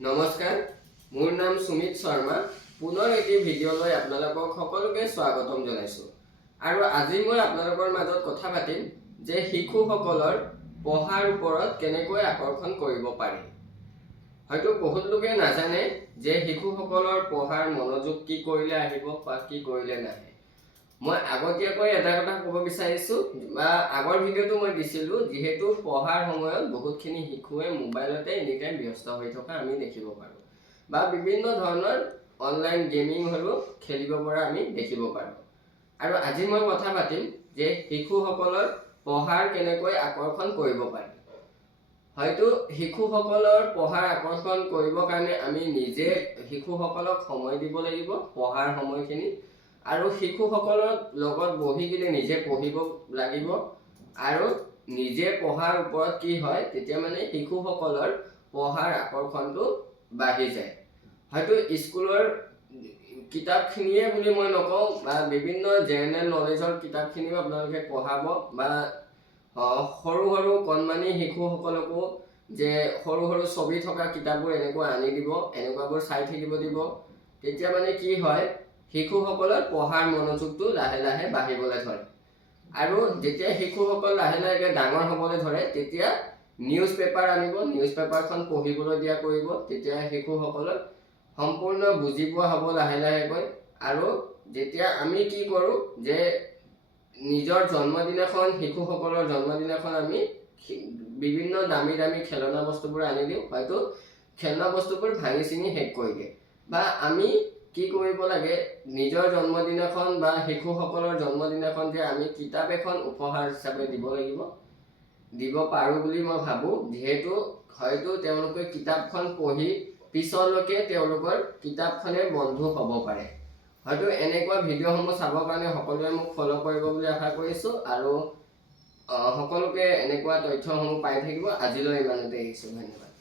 নমস্কাৰ, মোৰ নাম সুমিত শৰ্মা। পুনৰ এটি ভিডিঅ'লৈ আপোনালোকক সকলোকে স্বাগতম জনাইছোঁ। আৰু আজি মই আপোনালোকৰ মাজত কথা পাতিম যে শিশুসকলৰ পঢ়াৰ ওপৰত কেনেকৈ আকৰ্ষণ কৰিব পাৰি। হয়তো বহুত লোকে নাজানে যে শিশুসকলৰ পঢ়াৰ মনোযোগ কি কৰিলে আহিব বা কি কৰিলে নাহে। মই আগতীয়াকৈ এটা কথা ক'ব বিচাৰিছোঁ বা আগৰ ভিডিঅ'টো মই দিছিলোঁ, যিহেতু পঢ়াৰ সময়ত বহুতখিনি শিশুৱে মোবাইলতে এনিটাইম ব্যস্ত হৈ থকা আমি দেখিব পাৰোঁ বা বিভিন্ন ধৰণৰ অনলাইন গেমিং হ'লেও খেলিব পৰা আমি দেখিব পাৰোঁ। আৰু আজি মই কথা পাতিম যে শিশুসকলৰ পঢ়াৰ কেনেকৈ আকৰ্ষণ কৰিব পাৰি। হয়তো শিশুসকলৰ পঢ়াৰ আকৰ্ষণ কৰিবৰ কাৰণে আমি নিজে শিশুসকলক সময় দিব লাগিব পঢ়াৰ সময়খিনি, আৰু শিশুসকলৰ লগত বহি কিনে নিজে পঢ়িব লাগিব। আৰু নিজে পঢ়াৰ ওপৰত কি হয়, তেতিয়া মানে শিশুসকলৰ পঢ়াৰ আকৰ্ষণটো বাঢ়ি যায়। হয়তো স্কুলৰ কিতাপখিনিয়ে বুলি মই নকওঁ, বা বিভিন্ন জেনেৰেল নলেজৰ কিতাপখিনিও আপোনালোকে পঢ়াব, বা সৰু সৰু কণমানি শিশুসকলকো যে সৰু সৰু ছবি থকা কিতাপবোৰ এনেকুৱা আনি দিব, এনেকুৱাবোৰ চাই থাকিব দিব। তেতিয়া মানে কি হয়, শিশুসকলৰ পঢ়াৰ মনোযোগটো লাহে লাহে বাঢ়িবলৈ ধৰে। আৰু যেতিয়া শিশুসকল লাহে লাহে ডাঙৰ হ'বলৈ ধৰে, তেতিয়া নিউজ পেপাৰ আনিব, নিউজ পেপাৰখন পঢ়িবলৈ দিয়া কৰিব। তেতিয়া শিশুসকলৰ সম্পূৰ্ণ বুজি পোৱা হ'ব লাহে লাহেকৈ। আৰু যেতিয়া আমি কি কৰোঁ যে নিজৰ জন্মদিনাখন, শিশুসকলৰ জন্মদিনাখন আমি বিভিন্ন দামী দামী খেলনা বস্তুবোৰ আনি দিওঁ। হয়তো খেলনা বস্তুবোৰ ভাঙি চিঙি শেষ কৰি দিয়ে। বা আমি কি কৰিব লাগে, নিজৰ জন্মদিনাখন বা শিশুসকলৰ জন্মদিনাখন যে আমি কিতাপ এখন উপহাৰ হিচাপে দিব লাগিব, দিব পাৰোঁ বুলি মই ভাবোঁ। যিহেতু হয়তো তেওঁলোকে কিতাপখন পঢ়ি পিছলৈকে তেওঁলোকৰ কিতাপখনে বন্ধু হ'ব পাৰে। হয়তো এনেকুৱা ভিডিঅ'সমূহ চাবৰ কাৰণে সকলোৱে মোক ফ'ল' কৰিব বুলি আশা কৰিছোঁ। আৰু সকলোকে এনেকুৱা তথ্যসমূহ পাই থাকিব। আজিলৈ ইমানতে এৰিছোঁ। ধন্যবাদ।